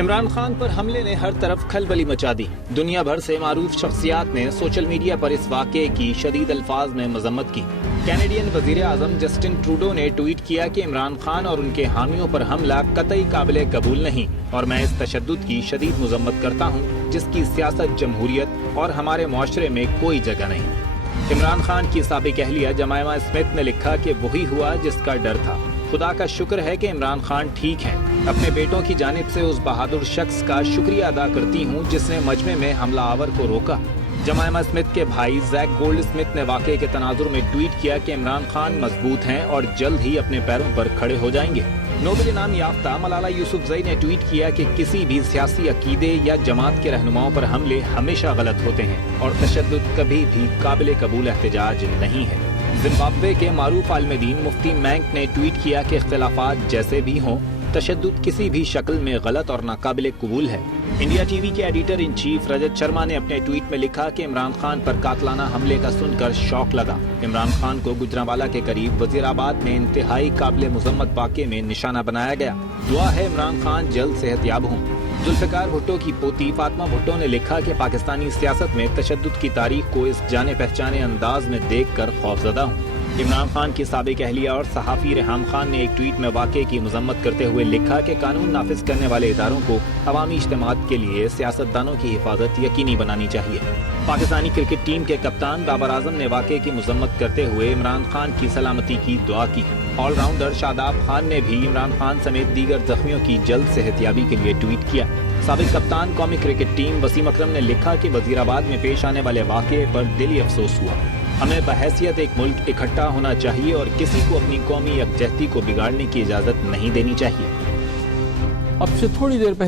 عمران خان پر حملے نے ہر طرف کھلبلی مچا دی۔ دنیا بھر سے معروف شخصیات نے سوشل میڈیا پر اس واقعے کی شدید الفاظ میں مذمت کی۔ کینیڈین وزیر اعظم جسٹن ٹروڈو نے ٹویٹ کیا کہ عمران خان اور ان کے حامیوں پر حملہ قطعی قابل قبول نہیں اور میں اس تشدد کی شدید مذمت کرتا ہوں جس کی سیاست، جمہوریت اور ہمارے معاشرے میں کوئی جگہ نہیں۔ عمران خان کی سابق اہلیہ جمائمہ اسمتھ نے لکھا کہ وہی ہوا جس کا ڈر تھا۔ خدا کا شکر ہے کہ عمران خان ٹھیک ہیں۔ اپنے بیٹوں کی جانب سے اس بہادر شخص کا شکریہ ادا کرتی ہوں جس نے مجمع میں حملہ آور کو روکا۔ جمائمہ اسمتھ کے بھائی زیک گولڈ اسمتھ نے واقعے کے تناظر میں ٹویٹ کیا کہ عمران خان مضبوط ہیں اور جلد ہی اپنے پیروں پر کھڑے ہو جائیں گے۔ نوبل انعام یافتہ ملالہ یوسفزئی نے ٹویٹ کیا کہ کسی بھی سیاسی عقیدے یا جماعت کے رہنماؤں پر حملے ہمیشہ غلط ہوتے ہیں اور تشدد کبھی بھی قابل قبول احتجاج نہیں ہے۔ زمبابوے کے معروف عالم دین مفتی مینک نے ٹویٹ کیا کہ اختلافات جیسے بھی ہوں، تشدد کسی بھی شکل میں غلط اور ناقابل قبول ہے۔ انڈیا ٹی وی کے editor in chief Rajat Sharma نے اپنے ٹویٹ میں لکھا کہ عمران خان پر قاتلانہ حملے کا سن کر شوق لگا۔ عمران خان کو گجرانوالہ کے قریب وزیر آباد میں انتہائی قابل مذمت واقعے میں نشانہ بنایا گیا۔ دعا ہے عمران خان جلد صحت یاب ہوں۔ ذوالفقار بھٹو کی پوتی فاطمہ بھٹو نے لکھا کہ پاکستانی سیاست میں تشدد کی تاریخ کو اس جانے پہچانے انداز میں دیکھ کر خوفزدہ ہوں۔ عمران خان کی سابق اہلیہ اور صحافی ریحام خان نے ایک ٹویٹ میں واقعے کی مذمت کرتے ہوئے لکھا کہ قانون نافذ کرنے والے اداروں کو عوامی اجتماعات کے لیے سیاستدانوں کی حفاظت یقینی بنانی چاہیے۔ پاکستانی کرکٹ ٹیم کے کپتان بابر اعظم نے واقعے کی مذمت کرتے ہوئے عمران خان کی سلامتی کی دعا کی۔ آل راؤنڈر شاداب خان نے بھی عمران خان سمیت دیگر زخمیوں کی جلد صحت یابی کے لیے ٹویٹ کیا۔ سابق کپتان قومی کرکٹ ٹیم وسیم اکرم نے لکھا کہ وزیر آباد میں پیش آنے والے واقعے پر دلی افسوس ہوا۔ ہمیں بحیثیت ایک ملک اکٹھا ہونا چاہیے اور کسی کو اپنی قومی یکجہتی کو بگاڑنے کی اجازت نہیں دینی چاہیے۔ اب سے تھوڑی دیر پہلے